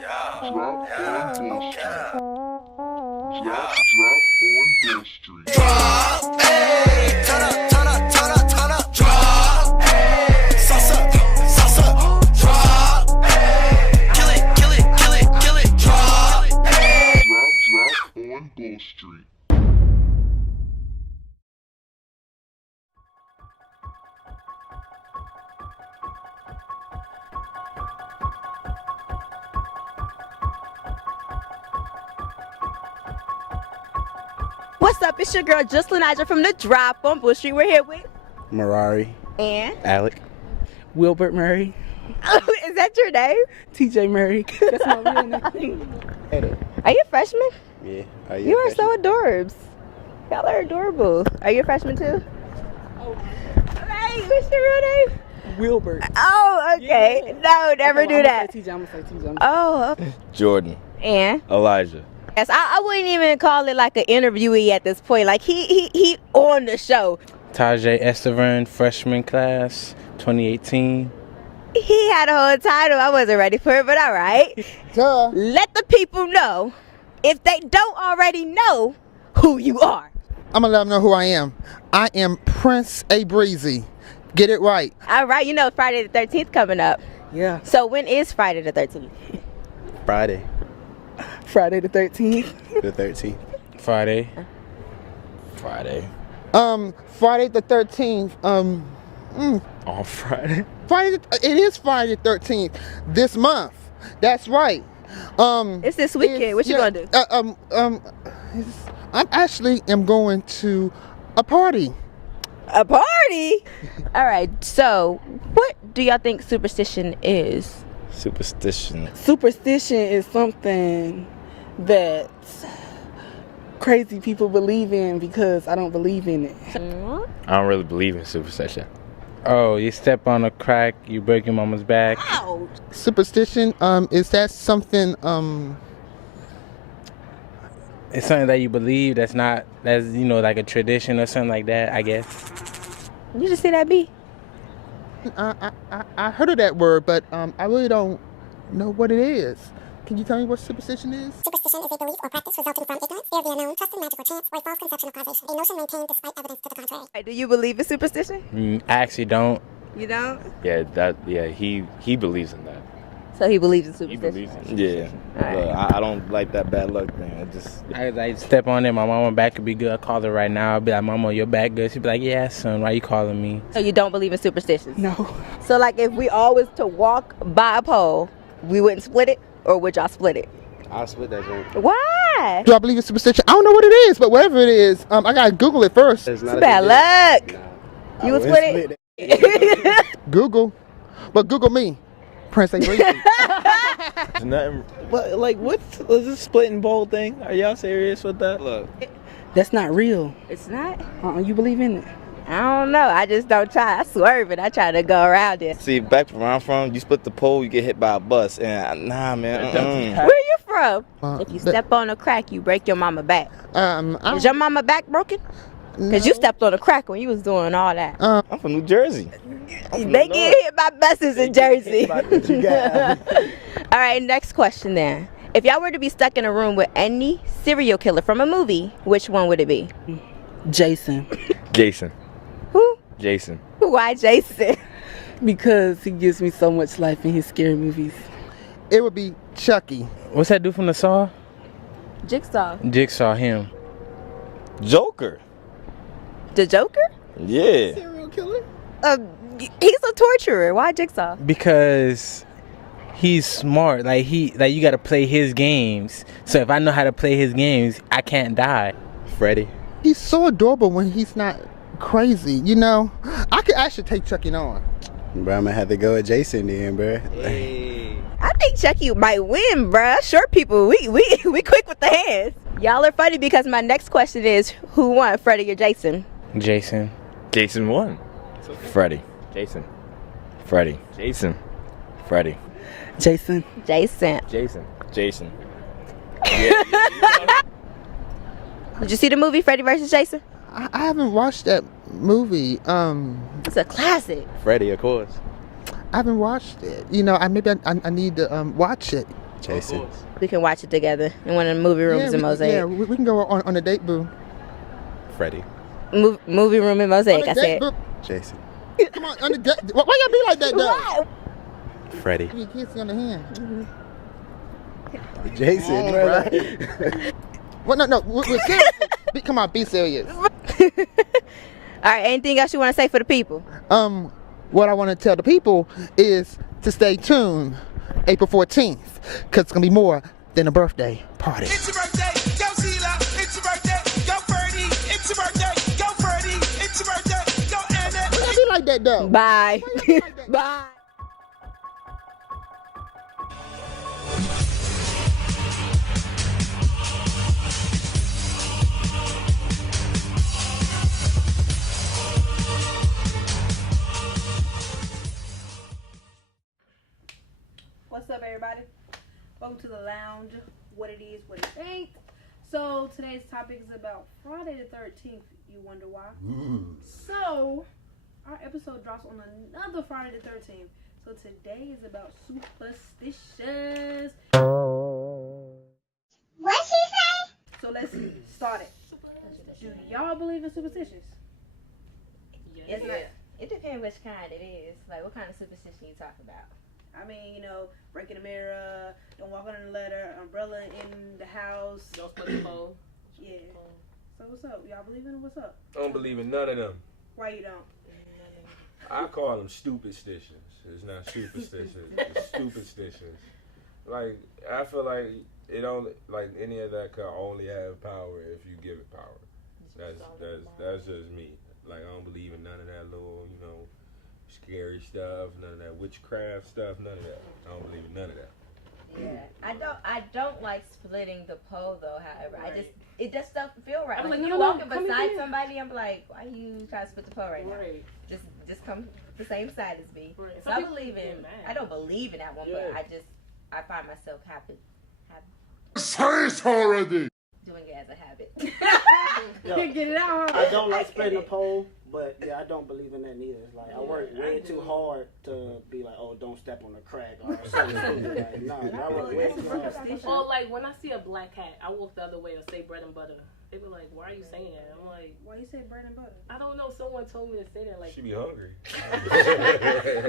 Drop on Bull Street. Drop on Bull Street. Drop, hey, turn up, turn up, turn up, turn up. Drop, hey, salsa, salsa. Drop, hey, kill it, kill it, kill it, kill it. Drop, hey. Drop on Bull Street. What's up? It's your girl, Just Lanaja from the Drop on Bull Street. We're here with Marari. and Alec. Wilbert Murray. is that your name? TJ Murray. That's my real name. Are you a freshman? Yeah. Are You are so adorbs. Y'all are adorable. Are you a freshman too? Oh. Hey, what's your real name? Wilbert. Oh, okay. Yeah. No, never Okay, do well, that. I'm gonna say TJ. Oh, okay. Jordan. And Elijah. yes, I wouldn't even call it like an interviewee at this point. Like he on the show. Tajay Estevan, freshman class, 2018. He had a whole title. I wasn't ready for it, but all right. Let the people know, if they don't already know, who you are. I'm gonna let them know who I am. I am Prince A Breezy. Get it right. All right, you know Friday the 13th coming up. Yeah. So when is Friday the 13th? Friday. Friday the 13th. The 13th. Friday. Friday. Friday the 13th. On Friday. It is Friday the 13th this month. That's right. It's this weekend. What you gonna do? I'm actually am going to a party. A party? All right, so what do y'all think superstition is? Superstition. Superstition is something that crazy people believe in because I don't believe in it. I don't really believe in superstition. Oh, you step on a crack, you break your mama's back. Ouch. Superstition, is that something, It's something that you believe that's like a tradition or something like that, I guess. You just see that B? I heard of that word, but I really don't know what it is. Can you tell me what superstition is? Superstition is a belief or practice resulting from ignorance, fear of the unknown, trust in magic or chance, or a false conception of causation. A notion maintained despite evidence to the contrary. Do you believe in superstition? I actually don't. You don't? He believes in that. So he believes in He superstition. believes in it. Yeah. All right. Look, I don't like that bad luck thing. I step on it, my mama back could be good. I call her right now. I'll be like, Mama, your back good? She'd be like, yeah, son, why you calling me? So you don't believe in superstitions? No. So like if we all was to walk by a pole, we wouldn't split it? Or would y'all split it? I'll split that joint. Why? Do I believe in superstition? I don't know what it is, but whatever it is, I gotta Google it first. It's It's bad luck. Nah, You I would wouldn't split it? Google. But Google me. Prince A Breezy. There's nothing. What's this split and bowl thing? Are y'all serious with that? Look. That's not real. It's not? You believe in it? I don't know. I just don't try. I swerve it. I try to go around it. See, back where I'm from, you split the pole, you get hit by a bus. And nah, man. Where you from? If you but- step on a crack, you break your mama back. I Is your mama back broken? Because you stepped on a crack when you was doing all that. I'm from New Jersey. They get hit by buses in Jersey. What you got? All right, next question then. If y'all were to be stuck in a room with any serial killer from a movie, which one would it be? Jason. Jason. Who? Jason. Why Jason? Because he gives me so much life in his scary movies. It would be Chucky. What's that dude from the Saw? Jigsaw. Jigsaw, him. Joker. The Joker? Yeah. Serial killer? He's a torturer. Why Jigsaw? Because he's smart. Like you gotta play his games. So if I know how to play his games, I can't die. Freddy. He's so adorable when he's not crazy, you know? I could actually take Chucky on. Bro, I'm gonna have to go with Jason then, bro. Hey. I think Chucky might win, bruh. Short people, we quick with the hands. Y'all are funny because my next question is, who won, Freddy or Jason? Jason. Jason won. Freddy. Jason. Freddy. Jason. Freddy. Jason. Jason. Jason. Jason. Did you see the movie Freddy vs. Jason? I haven't watched that movie. It's a classic. Freddy, of course. I haven't watched it. You know, I need to watch it. Jason. We can watch it together in one of the movie rooms in Mosaic. Yeah, we can go on a date, boo. Freddy. Movie room in Mosaic, I said. Jason. Come on, on the date. Why y'all be like that, though? What? Freddy. You kiss on the hand. Jason, bro. Well, no, we're serious. Come on, be serious. All right, anything else you want to say for the people? What I want to tell the people is to stay tuned April 14th, because it's going to be more than a birthday party. It's your birthday, go Sheila. It's your birthday, go Ferdy. It's your birthday, go Ferdy. It's your birthday, go Anna. Why y'all be like that, though? Bye. Bye. What's up, everybody? Welcome to the lounge. What it is, what it ain't. So today's topic is about Friday the 13th. You wonder why? So our episode drops on another Friday the 13th. So today is about superstitions. What she say? So let's start it. Do y'all believe in superstitions? It's not, it depends which kind it is. Like, what kind of superstition you talking about? I mean, you know, breaking a mirror, don't walk under the ladder, umbrella in the house. Don't split the pole. Yeah. So what's up? Y'all believe in it? What's up? I don't believe in none of them. Why you don't? I call them stupidstitions. It's not superstitions. It's stupidstitions. Like, I feel like it only, like any of that could only have power if you give it power. That's just me. Like, I don't believe in none of that little, you know, scary stuff, none of that witchcraft stuff, none of that. I don't believe in none of that. Yeah, I don't like splitting the pole though. However, Right. it just doesn't feel right. I'm Like like, you no, walking come beside here. somebody, I'm like, why you trying to split the pole right now? Right. Just come the same side as me. Right. So Some I people believe get in. mad. I don't believe in that one, Yeah. but I find myself happy Say it already! doing it as a habit. Get it out. I don't like spreading the pole, but yeah, I don't believe in that neither. It's like I work way too hard to be like, oh, don't step on the crack or something. Like, no, I work way too hard. Or like when I see a black cat, I walk the other way or say bread and butter. They be like, why are you saying that? I'm like, Why you say bread and butter? I don't know. Someone told me to say that. Like, She be hungry.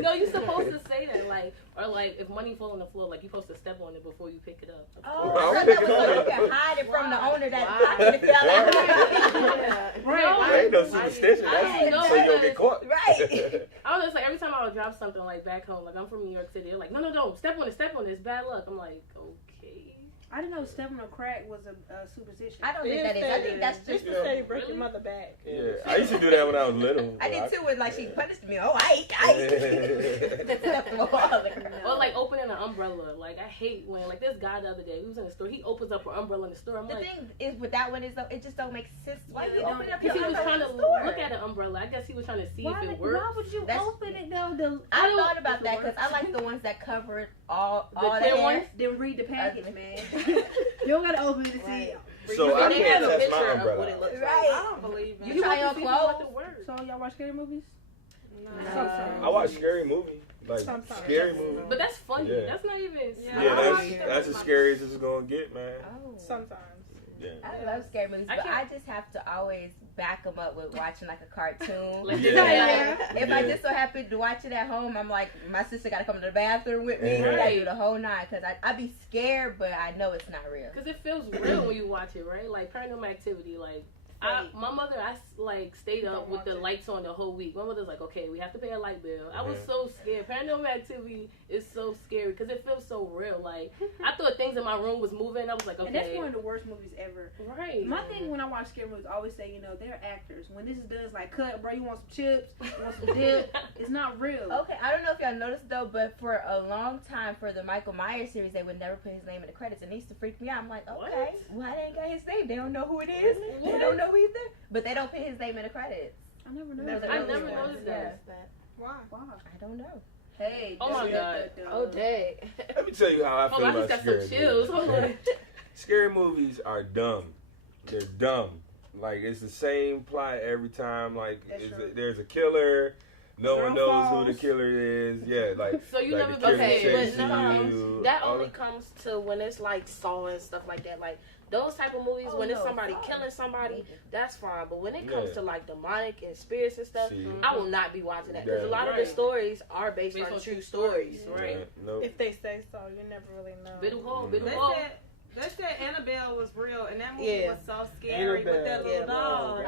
no, you're supposed to say that. Like, or like if money fall on the floor, like you're supposed to step on it before you pick it up. Oh, I thought that was so you can hide it from the owner that's pocket it fell out. Right. Ain't no superstition. That's so you don't get caught. Right. I don't know. It's like every time I would drop something like back home, like I'm from New York City, they're like, no, don't step on it, it's bad luck. I'm like, okay. I didn't know stepping on crack was a superstition. I don't think that is. I think that's just to say break your mother back. Yeah, I used to do that when I was little. I did too. When like she punished me. Oh, I Or like opening an umbrella. Like I hate when like this guy the other day, he was in the store. He opens up an umbrella in the store. I'm the like, thing is with that one is though, it just don't make sense. Why you open up your because he was umbrella trying in to the store? look at an umbrella. I guess he was trying to see if it worked. Why would you open it though? I thought about that because I like the ones that cover it all The that clear hair. ones? Then read the package, man. You don't gotta open it to see it. So I They can't have a touch my picture of umbrella. what it looks like. Right. I don't believe in You try on clothes. So y'all watch scary movies? I watch scary movie. Like, Sometimes. scary movie. But that's funny. Yeah. That's not even. Yeah, that's as scary as it's gonna get, man. Oh. Sometimes. Yeah. I love scary movies, I but I can't- just have to always back them up with watching like a cartoon. Like, Yeah. If I just so happen to watch it at home, I'm like, my sister got to come to the bathroom with me. I gotta do the whole night because I be scared, but I know it's not real. Because it feels real when you watch it, right? Like Paranormal Activity, like my mother, like stayed up with the lights on the whole week. My mother's like, okay, we have to pay a light bill. I was so scared. Paranormal Activity is so scary because it feels so real. Like I thought things in my room was moving. I was like, okay, And that's one of the worst movies ever. right. My thing when I watch scary movies, I always say, you know, they're actors. When this is done, it's like, cut, bro, you want some chips? You want some dip? It's not real. Okay, I don't know if y'all noticed though, but for a long time for the Michael Myers series, they would never put his name in the credits. It used to freak me out. I'm like, okay, why they ain't got his name? They don't know who it is. They don't know either. But they don't put his name in the credits. I never Those noticed. are I those never ones. noticed that. Why? I don't know. Hey. Oh my God. Oh, dang. Let me tell you how I feel I about just got scary some chills. movies. Hold on. Scary movies are dumb. They're dumb. Like, it's the same plot every time. Like, there's a killer. no one knows who the killer is. Yeah, like. So you like never the killer been chases but no, you, that all only comes to when it's like Saw and stuff like that. Like those type of movies, when it's somebody killing somebody, that's fine. But when it comes to like demonic and spirits and stuff, I will not be watching that because a lot of the stories are based on true stories. Right. Nope. If they say so, you never really know. They said Annabelle was real, and that movie was so scary with that little dog.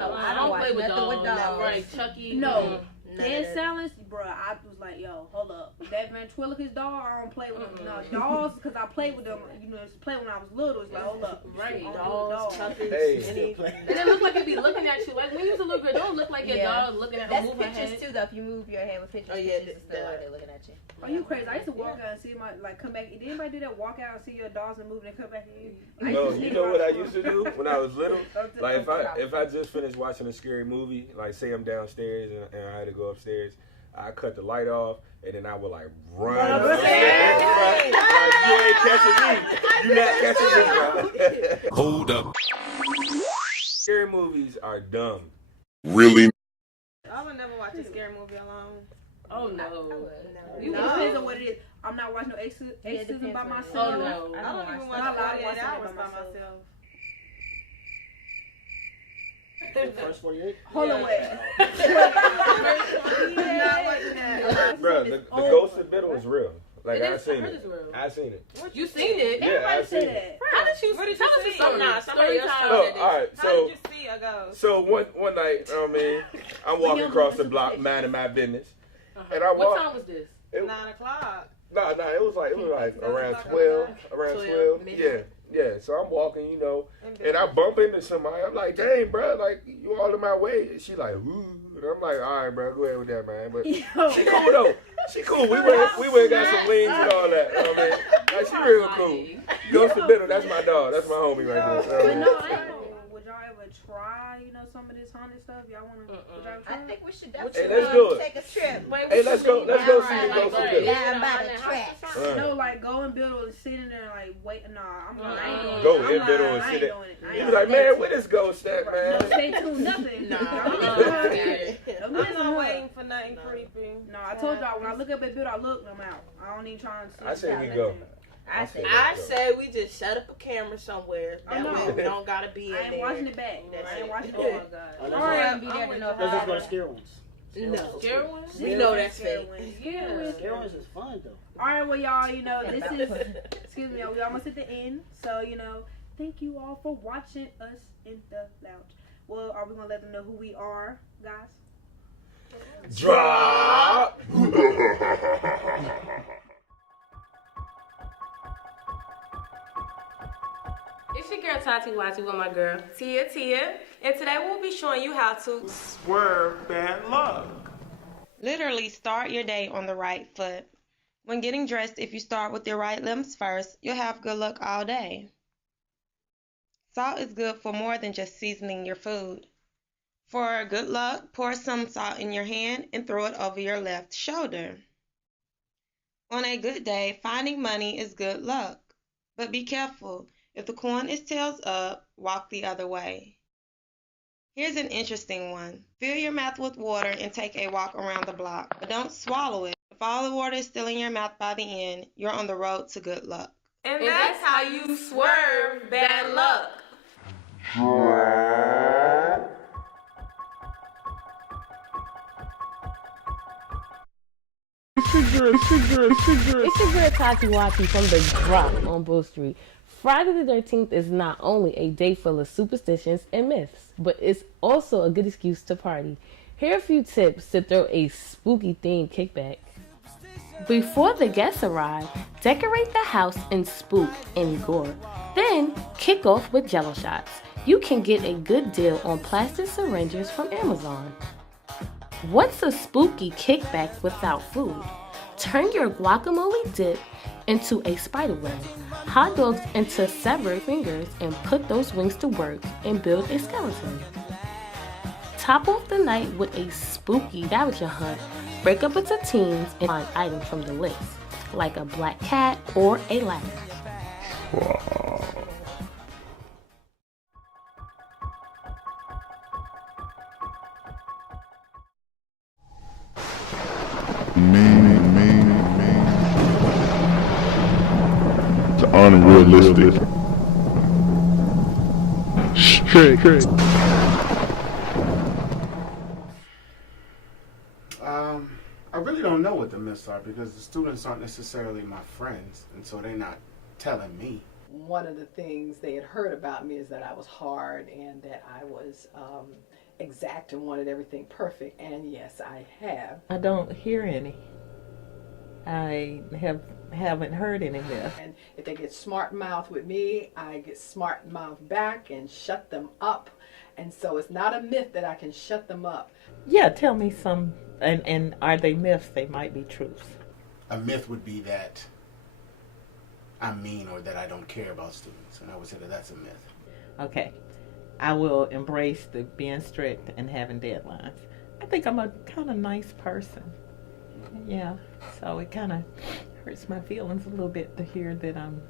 I don't play with dogs. Right, Chucky. No. Dead silence, bro. I was like, yo, hold up. That ventriloquist dog, I don't play with them. No, dogs, because I played with them, just play when I was little. It's like, hold up. Right, dogs, puppies. Hey. And it look like it be looking at you. Like when you was a little girl, don't look like your dog looking at her, move her head. That's pictures too, though. If you move your head with pictures, pictures is still like they're looking at you. Are you crazy? I used to walk out and see my, like, come back. Did anybody do that? Walk out and see your dogs and move and come back at you? No, you know what I used to do when I was little? Like if I just finished watching a scary movie, like say I'm downstairs and I had to go upstairs, I cut the light off and then I would like run upstairs. Like, you ain't catching me. You not catching me, bro. Hold up. Scary movies are dumb. Really? I would never watch a scary movie alone. Oh no. It depends on what it is. I'm not watching no Exorcism by myself. Oh no. I don't even watch 48 Hours by myself. First 48? Hold on, wait. Bro, the ghost of Biddle is real. Like It I is- seen I heard it. it's real. I seen it. You seen it? Yeah, I seen it. How did you? What did tell you us the see? story. Somebody else time. told all right. How did you see a ghost? So one night, I'm walking across the block, minding my business, and I What walk. time was this? 9 o'clock. No, it was like around 12. Yeah. So I'm walking, and I bump into somebody. I'm like, dang, bro, like you all in my way. And she like, ooh. And I'm like, all right, bro, go ahead with that, man. But she cool though. She cool. We went and got some wings and all that. You know what I mean? Like she real cool. Ghost of Biddle, that's my dog. That's my homie right there. But no, would y'all ever try, some of this haunted stuff? Y'all want to? Would y'all try? I think we should Hey, definitely let's do it. take a trip. Hey, let's go. Let's go see the Ghost of Biddle. Down by the tracks. No, like go and build and sitting there like wait. Nah, I ain't doing it. Go I'm in Biddle and lying, I sit ain't there. doing it. He was like, man, where this ghost at, No, man? stay tuned. Nothing. I'm not waiting for nothing creepy. No, I told y'all when I look up at Bill, I look and I'm out. I don't even try and see. I say we go. I say we just set up a camera somewhere. That way we don't gotta be in there. I ain't watching it back. I ain't watching it back. I ain't be there to know if Let's just go to scare ones. No. Scare ones? We know that's fake. Yeah. Scare ones is fun though. All right, well, y'all, this is, excuse me, we almost at the end. So, thank you all for watching us in the lounge. Well, are we going to let them know who we are, guys? Drop! It's your girl Tati Wati with my girl Tia, and today we'll be showing you how to swerve bad luck. Literally start your day on the right foot. When getting dressed, if you start with your right limbs first, you'll have good luck all day. Salt is good for more than just seasoning your food. For good luck, pour some salt in your hand and throw it over your left shoulder. On a good day, finding money is good luck. But be careful. If the coin is tails up, walk the other way. Here's an interesting one. Fill your mouth with water and take a walk around the block, but don't swallow it. If all the water is still in your mouth by the end, you're on the road to good luck. And that's how you swerve bad luck. It's your girl Tati Wati from the Drop on Bull Street. Friday the 13th is not only a day full of superstitions and myths, but it's also a good excuse to party. Here are a few tips to throw a spooky themed kickback. Before the guests arrive, decorate the house in spook and gore. Then kick off with jello shots. You can get a good deal on plastic syringes from Amazon. What's a spooky kickback without food? Turn your guacamole dip into a spider web, hot dogs into severed fingers, and put those wings to work and build a skeleton. Top off the night with a spooky scavenger hunt. Break up into teams and find items from the list, like a black cat or a ladder. unrealistic. Strict. I really don't know what the myths are because the students aren't necessarily my friends, and so they're not telling me. One of the things they had heard about me is that I was hard and that I was exact and wanted everything perfect, and yes, I have. I don't hear any. I haven't heard any myths. And if they get smart mouth with me, I get smart mouth back and shut them up. And so it's not a myth that I can shut them up. Yeah, tell me some, and are they myths? They might be truths. A myth would be that I'm mean or that I don't care about students, and I would say that that's a myth. Okay, I will embrace the being strict and having deadlines. I think I'm a kind of nice person. Yeah, so it kind of hurts my feelings a little bit to hear that I'm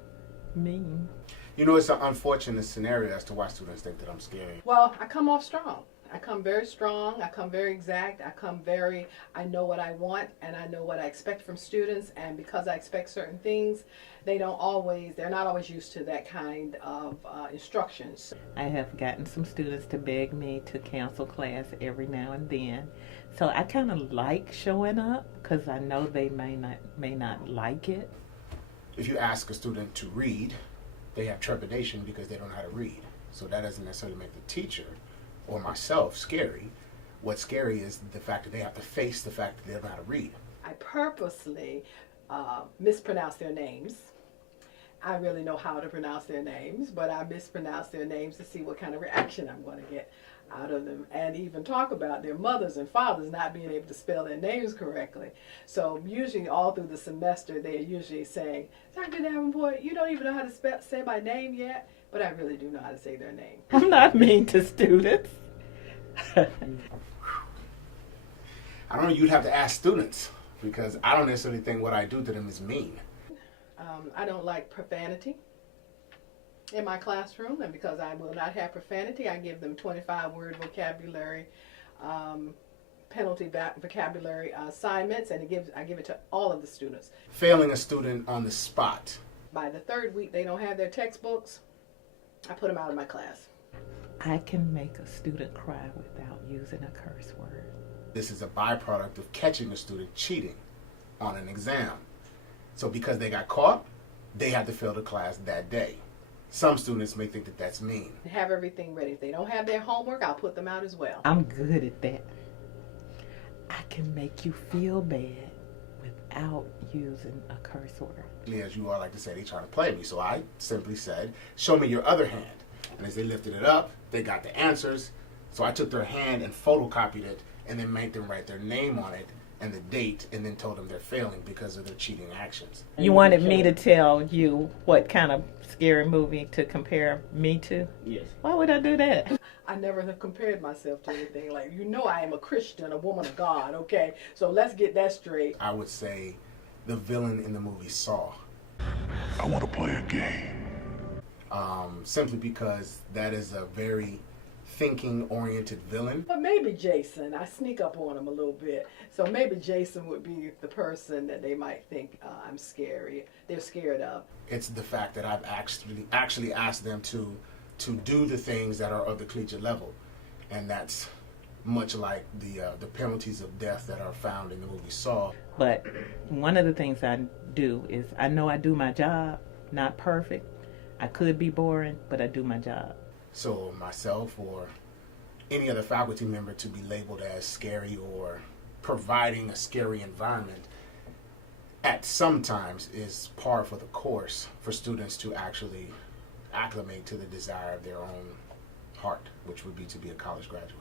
mean. You know, it's an unfortunate scenario as to why students think that I'm scary. Well, I come off strong. I come very strong. I come very exact. I know what I want and I know what I expect from students. And because I expect certain things, they're not always used to that kind of instructions. I have gotten some students to beg me to cancel class every now and then. So I kind of like showing up because I know they may not like it. If you ask a student to read, they have trepidation because they don't know how to read. So that doesn't necessarily make the teacher or myself scary. What's scary is the fact that they have to face the fact that they don't know how to read. I purposely mispronounce their names. I really know how to pronounce their names, but I mispronounce their names to see what kind of reaction I'm going to get out of them, and even talk about their mothers and fathers not being able to spell their names correctly. So usually all through the semester they're usually saying, Dr. Davenport, you don't even know how to say my name yet, but I really do know how to say their name. I'm not mean to students. I don't know, you'd have to ask students because I don't necessarily think what I do to them is mean. I don't like profanity in my classroom, and because I will not have profanity, I give them 25-word vocabulary, penalty vocabulary assignments, and I give it to all of the students. Failing a student on the spot. By the third week, they don't have their textbooks. I put them out of my class. I can make a student cry without using a curse word. This is a byproduct of catching a student cheating on an exam. So because they got caught, they had to fail the class that day. Some students may think that that's mean. Have everything ready. If they don't have their homework, I'll put them out as well. I'm good at that. I can make you feel bad without using a curse word. As you all like to say, they trying to play me. So I simply said, show me your other hand. And as they lifted it up, they got the answers. So I took their hand and photocopied it and then made them write their name on it and the date, and then told them they're failing because of their cheating actions. You wanted me to tell you what kind of scary movie to compare me to? Yes. Why would I do that? I never have compared myself to anything. Like, you know, I am a Christian, a woman of God, okay? So let's get that straight. I would say the villain in the movie Saw. I want to play a game. Simply because that is a very thinking-oriented villain. But maybe Jason. I sneak up on him a little bit. So maybe Jason would be the person that they might think I'm scary. They're scared of. It's the fact that I've actually asked them to do the things that are of the collegiate level. And that's much like the penalties of death that are found in the movie Saw. But one of the things I do is I know I do my job, not perfect. I could be boring, but I do my job. So myself or any other faculty member to be labeled as scary or providing a scary environment at sometimes is par for the course for students to actually acclimate to the desire of their own heart, which would be to be a college graduate.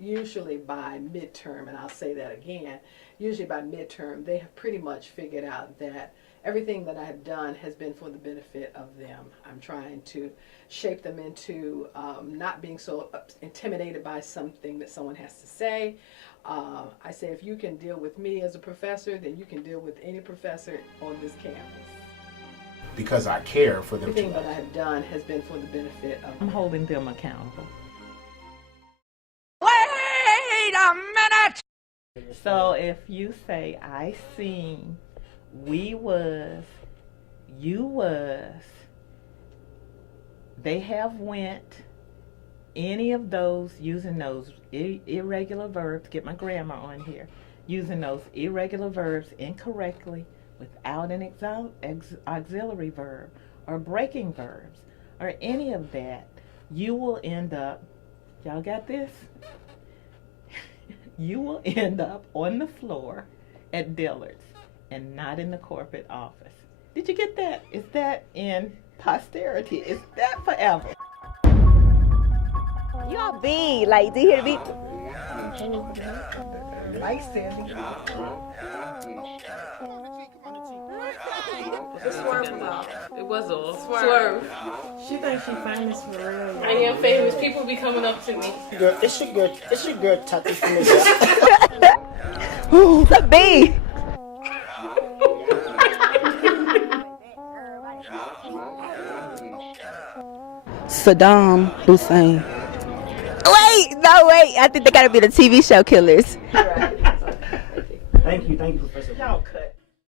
Usually by midterm, and I'll say that again, usually by midterm, they have pretty much figured out that everything that I have done has been for the benefit of them. I'm trying to shape them into not being so intimidated by something that someone has to say. I say if you can deal with me as a professor, then you can deal with any professor on this campus. Because I care for them. Everything that I have done has been for the benefit of them. I'm holding them accountable. Wait a minute! So if you say, I seen, we was, they have went any of those, using those irregular verbs, get my grammar on here, using those irregular verbs incorrectly without an auxiliary verb or breaking verbs or any of that, you will end up, y'all got this? You will end up on the floor at Dillard's and not in the corporate office. Did you get that? Is that in posterity? Is that forever? You all beat. Like, do you hear the beat? Nice, Sandy. It was all Swerve. She thinks she famous for real. I am famous. People be coming up to me. It's your good Tati from the It's a B. Saddam Hussein. Wait. I think they gotta be the TV show killers. Thank you, Professor. Y'all cut.